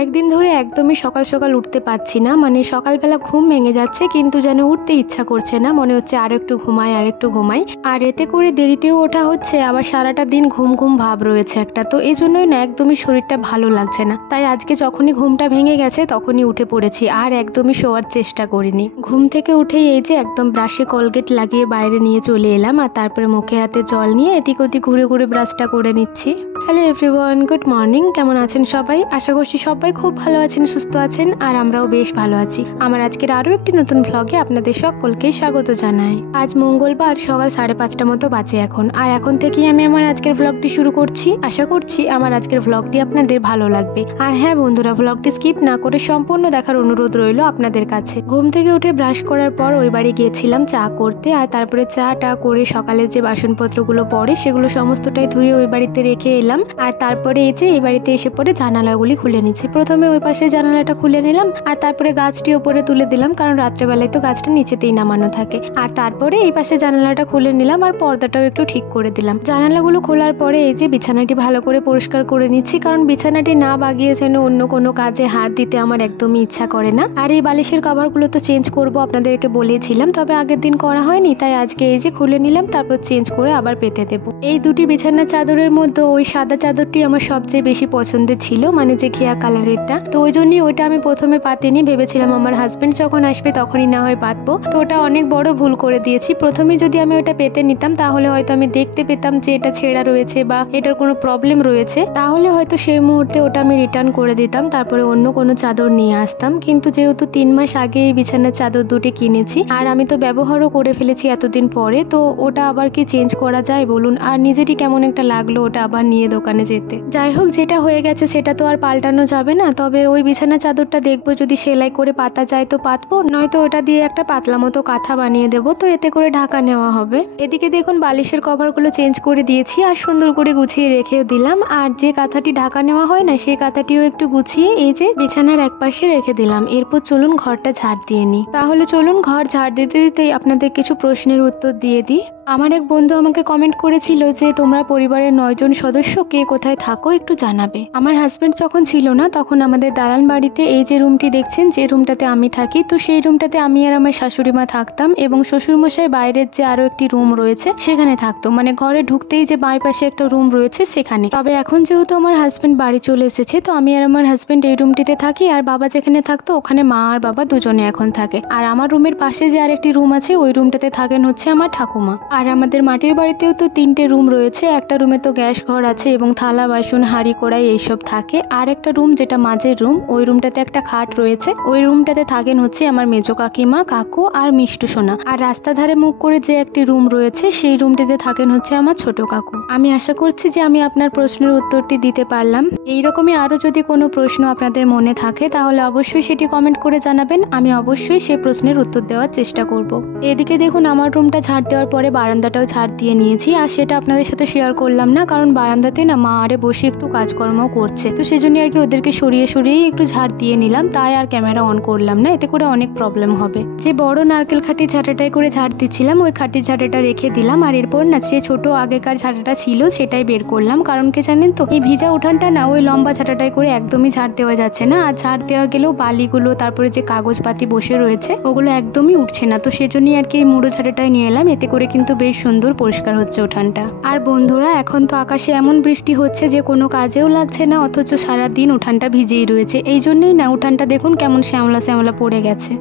কয়েকদিন ধরে একদমই সকাল সকাল উঠতে পারছি না, মানে সকালবেলা ঘুম ভেঙে যাচ্ছে কিন্তু যেন উঠতে ইচ্ছা করছে না, মনে হচ্ছে আর একটু ঘুমাই আর একটু ঘুমাই। আর এতে করে দেরিতেও ওঠা হচ্ছে, আবার সারাটা দিন ঘুম ঘুম ভাব রয়েছে একটা, তো এই জন্যই না একদমই শরীরটা ভালো লাগছে না। তাই আজকে যখনই ঘুমটা ভেঙে গেছে তখনই উঠে পড়েছি, আর একদমই শোয়ার চেষ্টা করিনি। ঘুম থেকে উঠেই এই যে একদম ব্রাশে কলগেট লাগিয়ে বাইরে নিয়ে চলে এলাম, আর তারপরে মুখে হাতে জল নিয়ে এদিক ওদিক ঘুরে ঘুরে ব্রাশটা করে নিচ্ছি। Hello everyone, good morning. কেমন আছেন সবাই? আশা করছি সবাই খুব ভালো আছেন, সুস্থ আছেন, আর আমরাও বেশ ভালো আছি। আমার আজকের আরও একটি নতুন ভ্লগে আপনাদের সকলকে স্বাগত জানাই। আজ মঙ্গলবার, সকাল 5:30 মতো বাজে এখন, আর এখন থেকেই আমি আমার আজকের ভ্লগটি শুরু করছি। আশা করছি আমার আজকের ভ্লগটি আপনাদের ভালো লাগবে। আর হ্যাঁ বন্ধুরা, ভ্লগটি স্কিপ না করে সম্পূর্ণ দেখার অনুরোধ রইল আপনাদের কাছে। ঘুম থেকে উঠে ব্রাশ করার পর ওই বাড়ি গিয়েছিলাম চা করতে, আর তারপরে চাটা করে সকালের যে বাসনপত্রগুলো পড়ে সেগুলো সমস্তটাই ধুয়ে ওই বাড়িতে রেখে এলাম। আর তারপরে এই যে এই বাড়িতে এসে পরে জানালাগুলি খুলে নিচ্ছি। প্রথমে ওই পাশে জানালাটা খুলে নিলাম, আর তারপরে গাছটি ওপরে তুলে দিলাম, কারণ রাত্রেবেলায় তো গাছটা নিচেতেই নামানো থাকে। আর তারপরে এই পাশে জানালাটা খুলে নিলাম, আর পর্দাটাও একটু ঠিক করে দিলাম। জানালাগুলো খোলার পরে এই যে বিছানাটি ভালো করে পরিষ্কার করে নিচ্ছি, কারণ বিছানাটি না বাগিয়ে যেন অন্য কোনো কাজে হাত দিতে আমার একদমই ইচ্ছা করে না। আর এই বালিশের কভারগুলো তো চেঞ্জ করব, আপনাদেরকে বলেছিলাম, তবে আগের দিন করা হয়নি, তাই আজকে এই যে খুলে নিলাম, তারপর চেঞ্জ করে আবার পেতে দেবো। এই দুটি বিছানার চাদরের মধ্যে ওই সাদা চাদরটি আমার সবচেয়ে বেশি পছন্দের ছিল, মানে যে ঘিয়া কালারেরটা, তো ওই জন্যই ওইটা আমি প্রথমে পাতিনি। ভেবেছিলাম আমার হাজবেন্ড যখন আসবে তখনই না হয় পাতবো, তো ওটা অনেক বড় ভুল করে দিয়েছি। প্রথমে যদি আমি ওটা পেতে নিতাম তাহলে হয়তো আমি দেখতে পেতাম যে এটা ছেঁড়া রয়েছে বা এটার কোনো প্রবলেম রয়েছে, তাহলে হয়তো সেই মুহূর্তে ওটা আমি রিটার্ন করে দিতাম, তারপরে অন্য কোনো চাদর নিয়ে আসতাম। কিন্তু যেহেতু 3 মাস আগে এই বিছানার চাদর দুটি কিনেছি, আর আমি তো ব্যবহারও করে ফেলেছি এতদিন পরে, তো ওটা আবার কি চেঞ্জ করা যায় বলুন? আর নিজেরই কেমন একটা লাগলো ওটা আবার নিয়ে দোকানে যেতে। যাই হোক, যেটা হয়ে গেছে সেটা তো আর পাল্টানো যাবে না। তবে ওই বিছানা চাদরটা দেখবো যদি সেলাই করে পাতা যায় তো পাতবো, নয়তো ওটা দিয়ে একটা পাতলা মতো কাঁথা বানিয়ে দেবো, তো এতে করে ঢাকা নেওয়া হবে। এদিকে দেখুন বালিশের কভারগুলো চেঞ্জ করে দিয়েছি আর সুন্দর করে গুছিয়ে রেখেও দিলাম। আর যে কাঁথাটি ঢাকা নেওয়া হয় না সেই কাঁথাটিও একটু গুছিয়ে এই যে বিছানার এক পাশে রেখে দিলাম। এরপর চলুন ঘরটা ঝাড় দিয়ে নিই। তাহলে চলুন ঘর ঝাড় দিতে দিতেই আপনাদের কিছু প্রশ্নের উত্তর দিয়ে দিই। আমার এক বন্ধু আমাকে কমেন্ট করেছিল যে তোমরা পরিবারের 9 জন সদস্য কে কোথায় থাকো একটু জানাবে। আমার হাজবেন্ড যখন ছিল না তখন আমাদের দালান বাড়িতে এই যে রুমটি দেখছেন, যে রুমটাতে আমি থাকি, তো সেই রুমটাতে আমি আর আমার শাশুড়ি মা থাকতাম, এবং শ্বশুরমশাই বাইরের যে আরো একটি রুম রয়েছে সেখানে থাকতো, মানে ঘরে ঢুকতেই যে বাঁ পাশে একটা রুম রয়েছে সেখানে। তবে এখন যেহেতু আমার হাজবেন্ড বাড়ি চলে এসেছে, তো আমি আর আমার হাজবেন্ড এই রুমটিতে থাকি, আর বাবা যেখানে থাকতো ওখানে মা আর বাবা দুজনে এখন থাকে। আর আমার রুমের পাশে যে আরেকটি রুম আছে ওই রুমটাতে থাকেন হচ্ছে আমার ঠাকুমা। আর আমাদের মাটির বাড়িতেও তো 3টে রুম রয়েছে। একটা রুমে তো গ্যাস ঘর আছে এবং থালা বাসন হাঁড়ি কড়াই এইসব থাকে। আর একটা রুম যেটা মাঝের রুম, ওই রুমটাতে একটা খাট রয়েছে, ওই রুমটাতে থাকেন হচ্ছে আমার মেজো কাকিমা, কাকু আর মিষ্টু সোনা। আর রাস্তা ধারে মুখ করে যে একটি রুম রয়েছে সেই রুমটিতে থাকেন হচ্ছে আমার ছোট কাকু। আমি আশা করছি যে আমি আপনার প্রশ্নের উত্তরটি দিতে পারলাম। এইরকমই আরো যদি কোনো প্রশ্ন আপনাদের মনে থাকে তাহলে অবশ্যই সেটি কমেন্ট করে জানাবেন, আমি অবশ্যই সেই প্রশ্নের উত্তর দেওয়ার চেষ্টা করব। এদিকে দেখুন আমার রুমটা ঝাড় দেওয়ার পরে বারান্দাটাও ঝাড় দিয়ে নিয়েছি, আর সেটা আপনাদের সাথে শেয়ার করলাম না, কারণ বারান্দাতে না মা আরে বসে একটু কাজকর্ম করছে, তো সেজন্য আর কি ওদেরকে সরিয়ে সরিয়েই একটু ঝাড় দিয়ে নিলাম, তাই আর ক্যামেরা অন করলাম না, এতে করে অনেক প্রবলেম হবে। যে বড় নারকেল খাটি ঝাঁটাটাই করে ঝাড় দিচ্ছিলাম ওই খাটির ঝাঁটাটা রেখে দিলাম, আর এরপর না যে ছোট আগেকার ঝাঁটাটা ছিল সেটাই বের করলাম, কারণ কি জানেন তো এই ভিজা উঠানটা না ওই লম্বা ঝাঁটাটাই করে একদমই ঝাড় দেওয়া যাচ্ছে না, আর ঝাড় দেওয়া গেলেও বালিগুলো তারপরে যে কাগজপাতি বসে রয়েছে ওগুলো একদমই উঠছে না, তো সেজন্যই আর কি এই মুড়ো ঝাঁটাটাই নিয়ে এলাম, এতে করে কিন্তু বেশ সুন্দর পরিষ্কার হচ্ছে উঠানটা। আর বন্ধুরা এখন তো আকাশে এমন বৃষ্টি হচ্ছে যে কোনো কাজেও লাগছে না, অথচ সারাদিন উঠানটা ভিজেই রয়েছে। এই জন্যই না উঠানটা দেখুন কেমন শ্যামলা শ্যামলা পড়ে গেছে।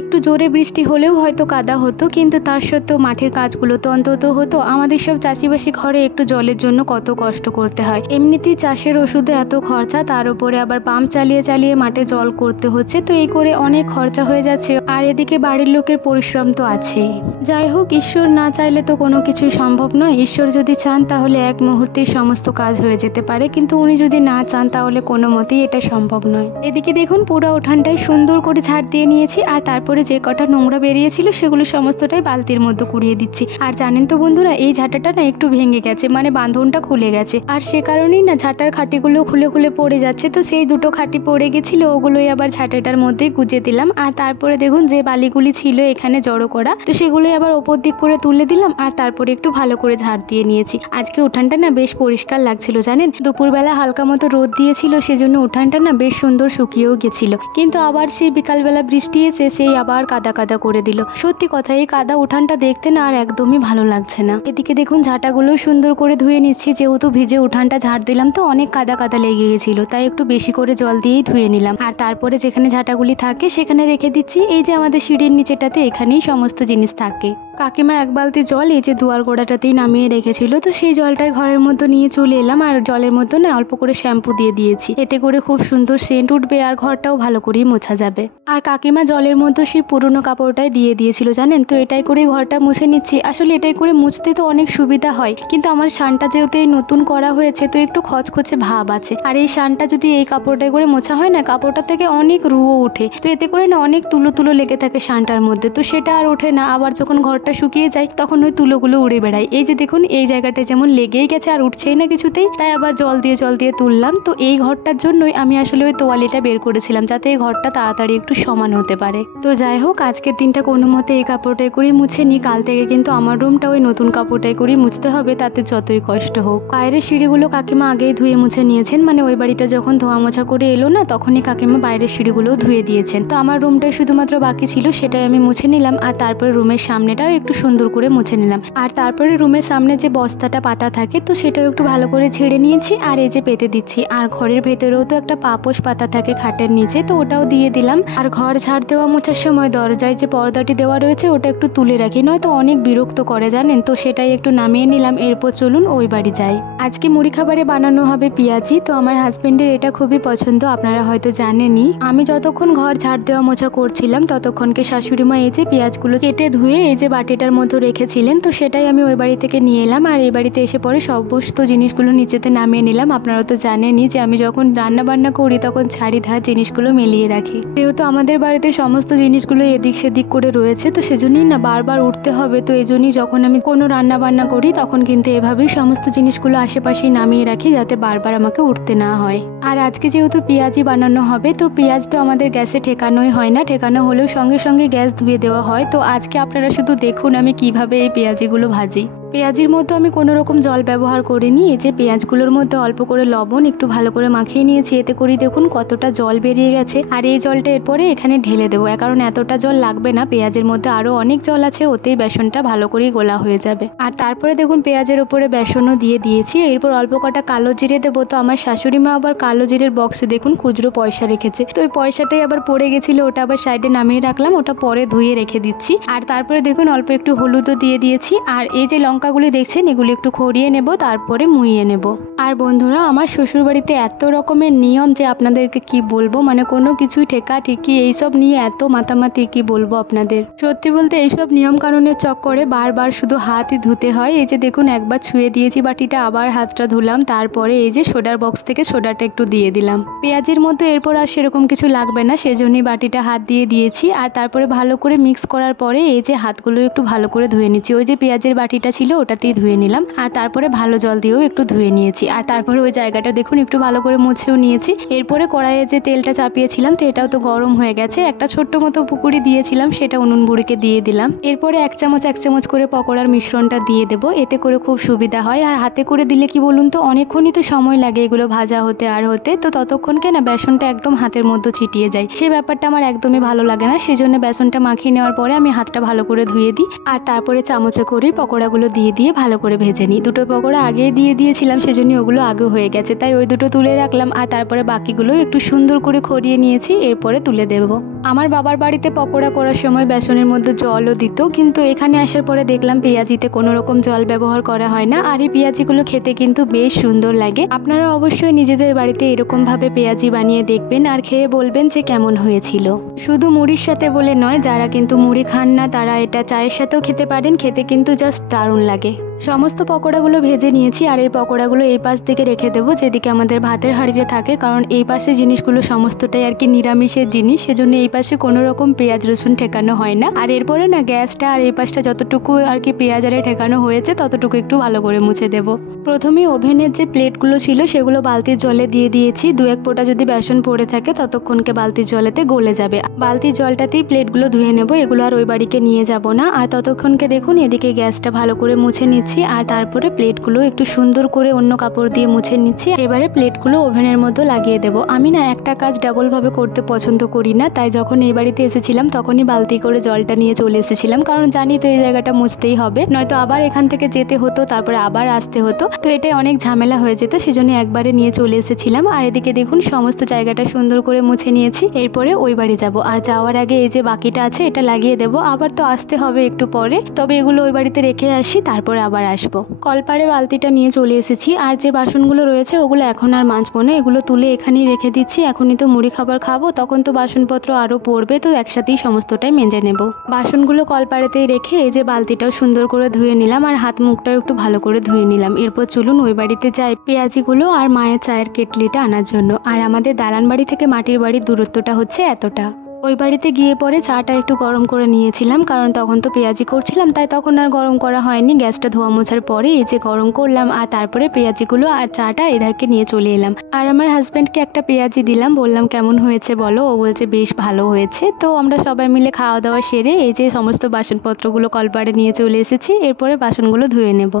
একটু জোরে বৃষ্টি হলেও হয়তো কাদা হতো, কিন্তু তার সত্ত্বেও মাঠের কাজগুলো তো অন্তত হতো। আমাদের সব চাষিবাসী ঘরে একটু জলের জন্য কত কষ্ট করতে হয়, এমনিতেই চাষের ওষুধে এত খরচা, তার উপরে আবার পাম্প চালিয়ে চালিয়ে মাঠে জল করতে হচ্ছে, তো এই করে অনেক খরচা হয়ে যাচ্ছে, আর এদিকে বাড়ির লোকের পরিশ্রম তো আছেই। যাই হোক, ঈশ্বর না চাইলে তো কোনো কিছুই সম্ভব নয়। ঈশ্বর যদি চান তাহলে এক মুহূর্তেই সমস্ত কাজ হয়ে যেতে পারে, কিন্তু উনি যদি না চান তাহলে কোনো মতেই এটা সম্ভব নয়। এদিকে দেখুন পুরো উঠানটাই সুন্দর করে ঝাড় দিয়ে নিয়েছি, আর তারপরে যে কটা নোংরা বেরিয়েছিল সেগুলো সমস্তটাই বালতির মধ্যে কুড়িয়ে দিচ্ছি। আর জানেন তো বন্ধুরা, এই ঝাঁটাটা না একটু ভেঙে গেছে, মানে বাঁধনটা খুলে গেছে, আর সে কারণেই না ঝাঁটার খাটিগুলো খুলে খুলে পড়ে যাচ্ছে। তো সেই দুটো খাটি পড়ে গেছিল, ওগুলোই আবার ঝাঁটাটার মধ্যে গুজে দিলাম। আর তারপরে দেখুন যে বালিগুলি ছিল এখানে জড়ো করা, তো সেগুলোই আবার ওপর দিক করে তুলে দিলাম। আর তারপরে একটু ভালো করে ঝাড় দিয়ে নিয়েছি। আজকে উঠানটা না বেশ পরিষ্কার লাগছিল জানেন, দুপুরবেলা হালকা মতো রোদ দিয়েছিল, সেজন্য উঠানটা না বেশ সুন্দর শুকিয়েও গেছিল। কিন্তু আবার সেই বিকালবেলা বৃষ্টি এসে সেই আবার কাদা কাদা করে দিল। সত্যি কথা, এই কাদা উঠানটা দেখতে না আর একদমই ভালো লাগছে না। এদিকে দেখুন ঝাঁটাগুলো সুন্দর করে ধুয়ে নিচ্ছি, যেহেতু ভিজে উঠানটা ঝাড় দিলাম তো অনেক কাদা কাদা লেগে গেছিল, তাই একটু বেশি করে জল দিয়েই ধুয়ে নিলাম। আর তারপরে যেখানে ঝাঁটাগুলি থাকে সেখানে রেখে দিচ্ছি। এই যে আমাদের সিঁড়ির নিচেটাতে এখানেই সমস্ত জিনিস থাকে। কাকিমা এক বালতি জল এই যে দুয়ার গোড়াটাতেই নামিয়ে রেখেছিল, তো সেই জলটাই ঘরের মধ্যে নিয়ে চলে এলাম। আর জলের মধ্যে না অল্প করে শ্যাম্পু দিয়ে দিয়েছি, এতে করে খুব সুন্দর সেন্ট উঠবে আর ঘরটাও ভালো করেই মোছা যাবে। আর কাকিমা জলের মধ্যে সেই পুরনো কাপড়টাই দিয়ে দিয়েছিল জানেন, তো এটাই করে ঘরটা মুছে নিচ্ছি। আসলে এটাই করে মুছতে তো অনেক সুবিধা হয়, কিন্তু আমার শানটা যেহেতু এই নতুন করা হয়েছে তো একটু খচখচে ভাব আছে। আর এই শানটা যদি এই কাপড়টাই করে মোছা হয় না, কাপড়টা থেকে অনেক রুয়ো ওঠে, তো এতে করে না অনেক তুলো তুলো লেগে থাকে শানটার মধ্যে, তো সেটা আর ওঠে না। আবার যখন ঘরটা শুকিয়ে যায় তখন ওই তুলোগুলো উড়ে বেড়ায়। এই যে দেখুন এই জায়গাটা যেমন লেগেই গেছে আর উঠছেই না কিছুতেই, তাই আবার জল দিয়ে তুললাম। তো এই ঘরটার জন্যই আমি আসলে ওই তোয়ালিটা বের করেছিলাম, যাতে এই ঘরটা তাড়াতাড়ি একটু সমান হতে পারে। তো যাই হোক, আজকের দিনটা কোনো মতে এই কাপড়টাই করে মুছে নিই। কাল থেকে কিন্তু আমার রুমটা ওই নতুন কাপড়টাই করে মুছতে হবে, তাতে যতই কষ্ট হোক। বাইরের সিঁড়িগুলো কাকিমা আগেই ধুয়ে মুছে নিয়েছেন, মানে ওই বাড়িটা যখন ধোয়া মোছা করে এলো না তখনই কাকিমা বাইরের সিঁড়িগুলোও ধুয়ে দিয়েছেন। তো আমার রুমটাই শুধুমাত্র বাকি ছিল, সেটাই আমি মুছে নিলাম। আর তারপরে রুমের সামনেটাও একটু সুন্দর করে মুছে নিলাম। আর তারপরে রুমের সামনে যে বস্তাটা পাতা থাকে তো সেটাও একটু ভালো করে ঝেড়ে নিয়েছি, আর এই যে পেতে দিচ্ছি। আর ঘরের ভেতরেও তো একটা পাপোশ পাতা থাকে খাটের নিচে, তো ওটাও দিয়ে দিলাম। আর ঘর ঝাড় দেওয়া মোছার সময় দরজায় যে পর্দাটি দেওয়া রয়েছে ওটা একটু তুলে রাখি, নয়তো অনেক বিরক্ত করে জানেন, তো সেটাই একটু নামিয়ে নিলাম। এরপর চলুন ওই বাড়ি যাই। আজকে মুড়ি খাবারে বানানো হবে পেঁয়াজি, তো আমার হাজবেন্ডের এটা খুবই পছন্দ, আপনারা হয়তো জানেনই। আমি যতক্ষণ ঘর ঝাড় দেওয়া মোছা করছিলাম ততক্ষণকে শাশুড়ি মা এই যে পেঁয়াজগুলো কেটে ধুয়ে এই যে বাটিটার মধ্যে রেখেছিলেন, তো সেটাই আমি ওই বাড়ি থেকে নিয়ে এলাম। আর এই বাড়িতে এসে পরে সমস্ত জিনিসগুলো নিচেতে নামিয়ে নিলাম। আপনারা তো জানেনই যে আমি যখন রান্না বান্না করি তখন ছাড়ি ধার জিনিসগুলো মিলিয়ে রাখি, যেহেতু আমাদের বাড়িতে সমস্ত জিনিসগুলো এদিক সেদিক করে রয়েছে, তো সেজন্যই না বারবার উঠতে হবে। তো এই জন্যই যখন আমি কোনো রান্না বান্না করি তখন কিন্তু এভাবেই সমস্ত জিনিসগুলো আশেপাশেই নামিয়ে রাখি, যাতে বারবার আমাকে উঠতে না হয়। আর আজকে যেহেতু পেঁয়াজি বানানো হবে, তো পেঁয়াজ তো আমাদের গ্যাসে ঠেকানোই হয় না, ঠেকানো হলেও সঙ্গে সঙ্গে গ্যাস ধুয়ে দেওয়া হয়। তো আজকে আপনারা শুধু দেখুন আমি কিভাবে এই পেঁয়াজিগুলো ভাজি। পেঁয়াজির মধ্যে আমি কোনো রকম জল ব্যবহার করিনি, এই যে পেঁয়াজগুলোর মধ্যে অল্প করে লবণ একটু ভালো করে মাখিয়ে নিয়েছি, এতে করে দেখুন কতটা জল বেরিয়ে গেছে। আর এই জলটা এরপরে এখানে ঢেলে দেবো, কারণ এতটা জল লাগবে না, পেঁয়াজের মধ্যে আরও অনেক জল আছে, ওতেই বেসনটা ভালো করেই গোলা হয়ে যাবে। আর তারপরে দেখুন পেঁয়াজের উপরে বেসনও দিয়ে দিয়েছি। এরপর অল্প কটা কালো জিরে দেবো। তো আমার শাশুড়ি মা আবার কালো জিরের বক্সে দেখুন খুচরো পয়সা রেখেছে, তো ওই পয়সাটাই আবার পড়ে গেছিলো, ওটা আবার সাইডে নামিয়ে রাখলাম, ওটা পরে ধুয়ে রেখে দিচ্ছি। আর তারপরে দেখুন অল্প একটু হলুদও দিয়ে দিয়েছি। আর এই যে লঙ্কাগুলি দেখছেন এগুলি একটু খড়িয়ে নেব, তারপরে মুইয়ে নেব। আর বন্ধুরা, আমার শ্বশুরবাড়িতে এত রকমের নিয়ম যে আপনাদেরকে কি বলবো, মানে কোনো কিছুই ঠেকা ঠিকি এইসব নিয়ে এত মাতামাতি কি বলবো আপনাদের। সত্যি বলতে এইসব নিয়ম কানুনের চক্করে বারবার শুধু হাতই ধুতে হয়। এই যে দেখুন একবার ছুঁয়ে দিয়েছি বাটিটা, আবার হাতটা ধুলাম, তারপরে এই যে সোডার বক্স থেকে সোডাটা একটু দিয়ে দিলাম। পেঁয়াজের মধ্যে এরপর আর সেরকম কিছু লাগবে না, সেজন্যই বাটিটা হাত দিয়ে দিয়েছি। আর তারপরে ভালো করে মিক্স করার পরে এই যে হাতগুলো একটু ভালো করে ধুয়ে নিচ্ছি। ওই যে পেঁয়াজের বাটিটা ছিল ওটাতেই ধুয়ে নিলাম, আর তারপরে ভালো জল দিয়েও একটু ধুয়ে নিয়েছি। আর তারপরে ওই জায়গাটা দেখুন একটু ভালো করে মুছেও নিয়েছি। এরপরে কড়াইয়ে যে তেলটা চাপিয়েছিলাম তো এটাও তো গরম হয়ে গেছে, একটা ছোট্ট মতো পুকুরি দিয়েছিলাম, সেটা উনুন বুড়িকে দিয়ে দিলাম। এরপরে এক চামচ করে পকোড়ার মিশ্রণটা দিয়ে দেবো, এতে করে খুব সুবিধা হয়। আর হাতে করে দিলে কি বলুন তো, অনেকক্ষণই তো সময় লাগে এগুলো ভাজা হতে আর হতে, তো ততক্ষণকে না বেসনটা একদম হাতের মধ্যে ছিটিয়ে যায়, সেই ব্যাপারটা আমার একদমই ভালো লাগে না। সেজন্য বেসনটা মাখিয়ে নেওয়ার পরে আমি হাতটা ভালো করে ধুয়ে দিই, আর তারপরে চামচে করে পকোড়াগুলো দিয়ে ভালো করে ভেজে নিই। দুটো পকোড়া আগেই দিয়ে দিয়েছিলাম, সেজন্য ওগুলো আগে হয়ে গেছে, তাই ওই দুটো তুলে রাখলাম। আর তারপরে বাকিগুলো একটু সুন্দর করে খড়িয়ে নিয়েছি, এরপরে তুলে দেবো। আমার বাবার বাড়িতে পকোড়া করার সময় বেসনের মধ্যে জলও দিত, কিন্তু এখানে আসার পরে দেখলাম পেঁয়াজিতে কোনো রকম জল ব্যবহার করা হয় না। আর এই পেঁয়াজিগুলো খেতে কিন্তু বেশ সুন্দর লাগে। আপনারা অবশ্যই নিজেদের বাড়িতে এরকম ভাবে পেঁয়াজি বানিয়ে দেখবেন আর খেয়ে বলবেন যে কেমন হয়েছিল। শুধু মুড়ির সাথে বলে নয়, যারা কিন্তু মুড়ি খান না তারা এটা চায়ের সাথেও খেতে পারেন, খেতে কিন্তু জাস্ট দারুণ লাগে। সমস্ত পকোড়াগুলো ভেজে নিয়েছি আর এই পকোড়াগুলো এই পাশ দিকে রেখে দেবো যেদিকে আমাদের ভাতের হাঁড়িতে থাকে, কারণ এই পাশে জিনিসগুলো সমস্তটাই আর কি নিরামিষের জিনিস, সেজন্য এই পাশে কোনো রকম পেঁয়াজ রসুন ঠেকানো হয় না। আর এরপরে না গ্যাসটা আর এই পাশটা যতটুকু আর কি পেঁয়াজ আরে ঠেকানো হয়েছে ততটুকু একটু ভালো করে মুছে দেবো। প্রথমেই ওভেনের যে প্লেটগুলো ছিল সেগুলো বালতির জলে দিয়ে দিয়েছি। 2-1 ফোঁটা যদি বেসন পড়ে থাকে ততক্ষণকে বালতির জলেতে গলে যাবে। বালতির জলটাতেই প্লেটগুলো ধুয়ে নেব, এগুলো আর ওই বাড়িকে নিয়ে যাব না। আর ততক্ষণকে দেখুন এদিকে গ্যাসটা ভালো করে মুছে নিচ্ছি আর তারপরে প্লেটগুলো একটু সুন্দর করে অন্য কাপড় দিয়ে মুছে নিচ্ছি। এবারে প্লেটগুলো ওভেনের মধ্যে লাগিয়ে দেবো। আমি না একটা কাজ ডাবলভাবে করতে পছন্দ করি না, তাই যখন এই বাড়িতে এসেছিলাম তখনই বালতি করে জলটা নিয়ে চলে এসেছিলাম, কারণ জানি তো এই জায়গাটা মুছতেই হবে, নয়তো আবার এখান থেকে যেতে হতো, তারপরে আবার আসতে হতো, তো এটাই অনেক ঝামেলা হয়ে যেত, সেজন্য একবারে নিয়ে চলে এসেছিলাম। আর এদিকে দেখুন সমস্ত জায়গাটা সুন্দর করে মুছে নিয়েছি। এরপরে ওই বাড়ি যাব, আর যাওয়ার আগে এই যে বাকিটা আছে এটা লাগিয়ে দেব। আবার তো আসতে হবে একটু পরে, তবে এগুলো ওই বাড়িতে রেখে আসি, তারপরে আবার আসবো। কলপারে বালতিটা নিয়ে চলে এসেছি। আর যে বাসনগুলো রয়েছে ওগুলো এখন আর মাজবো না, এগুলো তুলে এখানেই রেখে দিচ্ছি। এখনই তো মুড়ি খাবার খাবো, তখন তো বাসনপত্র আরও পড়বে, তো একসাথেই সমস্তটাই মেজে নেব। বাসনগুলো কলপাড়েতেই রেখে এই যে বালতিটাও সুন্দর করে ধুয়ে নিলাম আর হাত মুখটাও একটু ভালো করে ধুয়ে নিলাম। এরপর চলুন ওই বাড়িতে যাই পেঁয়াজিগুলো আর মায়ের চায়ের কেটলিটা আনার জন্য। আর আমাদের দালান বাড়ি থেকে মাটির বাড়ির দূরত্বটা হচ্ছে এতটা। ওই বাড়িতে গিয়ে পরে চাটা একটু গরম করে নিয়েছিলাম, কারণ তখন তো পেঁয়াজি করছিলাম, তাই তখন আর গরম করা হয়নি। গ্যাসটা ধোয়া মোছার পরে এই যে গরম করলাম আর তারপরে পেঁয়াজিগুলো আর চাটা এধারকে নিয়ে চলে এলাম। আর আমার হাজব্যান্ডকে একটা পেঁয়াজি দিলাম, বললাম কেমন হয়েছে বলো, ও বলছে বেশ ভালো হয়েছে। তো আমরা সবাই মিলে খাওয়া দাওয়া সেরে এই যে সমস্ত বাসনপত্রগুলো কলপাড়ে নিয়ে চলে এসেছি। এরপরে বাসনগুলো ধুয়ে নেব।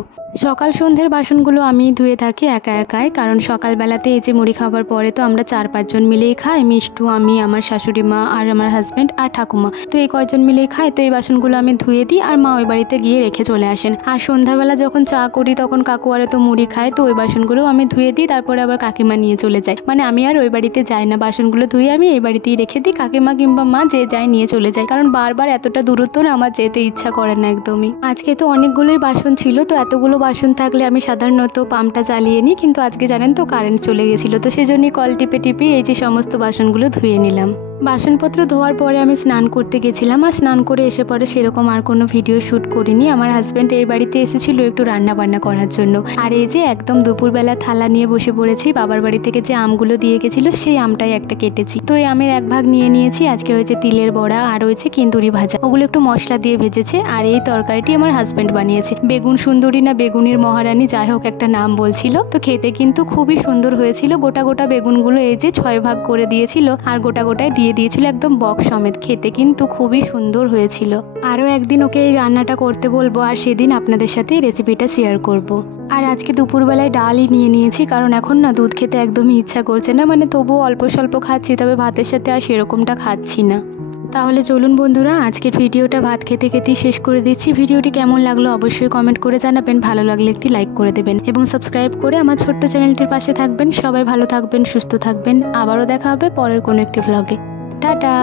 সকাল সন্ধ্যের বাসনগুলো আমি ধুয়ে থাকি একা একাই, কারণ সকালবেলাতে এই যে মুড়ি খাবার পরে তো আমরা 4-5 জন মিলেই খাই, মিষ্টু, আমি, আমার শাশুড়ি মা আর আমার হাজব্যান্ড আর ঠাকুমা, তো এই কয়জন মিলেই খাই। তো এই বাসনগুলো আমি ধুয়ে দিই আর মা ওই বাড়িতে গিয়ে রেখে চলে আসেন। আর সন্ধ্যাবেলা যখন চা করি তখন কাকু আরে তো মুড়ি খায়, তো ওই বাসনগুলো আমি ধুয়ে দিই, তারপরে আবার কাকিমা নিয়ে চলে যায়। মানে আমি আর ওই বাড়িতে যাই না, বাসনগুলো ধুয়ে আমি এই বাড়িতেই রেখে দিই, কাকিমা কিংবা মা যে যায় নিয়ে চলে যায়, কারণ বারবার এতটা দূরত্ব না আমার যেতে ইচ্ছা করে না একদমই। আজকে তো অনেকগুলোই বাসন ছিল, তো এতগুলো বাসন থাকলে আমি সাধারণত পাম্পটা চালিয়ে নিই, কিন্তু আজকে জানেন তো কারেন্ট চলে গেছিলো, তো সেজন্যই কল টিপে টিপে এই যে সমস্ত বাসনগুলো ধুয়ে নিলাম। বাসনপত্র ধোয়ার পরে আমি স্নান করতে গেছিলাম, আর স্নান করে এসে পরে সেরকম আর কোনো ভিডিও শ্যুট করিনি। আমার হাজব্যান্ড এই বাড়িতে এসেছিল একটু রান্না বান্না করার জন্য। আর এই যে একদম দুপুরবেলা থালা নিয়ে বসে পড়েছি, বাবার বাড়ি থেকে যে আমগুলো দিয়ে গেছিলো সেই আমটাই একটা কেটেছি, তো এই আমের এক ভাগ নিয়ে নিয়েছি। আজকে হয়েছে তিলের বড়া আর হয়েছে কিন্দুরি ভাজা, ওগুলো একটু মশলা দিয়ে ভেজেছে। আর এই তরকারিটি আমার হাজব্যান্ড বানিয়েছে, বেগুন সুন্দরী না বেগুনের মহারানী যাই হোক একটা নাম বলছিল, তো খেতে কিন্তু খুবই সুন্দর হয়েছিল। গোটা গোটা বেগুনগুলো এই যে 6 ভাগ করে দিয়েছিল আর গোটা গোটায় দিয়ে দিয়েছিল একদম বক সমেত, খেতে কিন্তু খুবই সুন্দর হয়েছিল। আরও একদিন ওকে এই রান্নাটা করতে বলবো আর সেদিন আপনাদের সাথে রেসিপিটা শেয়ার করব। আর আজকে দুপুরবেলায় ডালই নিয়ে নিয়েছি, কারণ এখন না দুধ খেতে একদমই ইচ্ছা করছে না, মানে তবুও অল্প স্বল্প খাচ্ছি, তবে ভাতের সাথে আর সেরকমটা খাচ্ছি না। তাহলে চলুন বন্ধুরা আজকের ভিডিওটা ভাত খেতে খেতেই শেষ করে দিচ্ছি। ভিডিওটি কেমন লাগলো অবশ্যই কমেন্ট করে জানাবেন, ভালো লাগলে একটি লাইক করে দেবেন এবং সাবস্ক্রাইব করে আমার ছোট্ট চ্যানেলটির পাশে থাকবেন। সবাই ভালো থাকবেন, সুস্থ থাকবেন, আবারও দেখা হবে পরের কোনো একটি ভ্লগে। টাটা।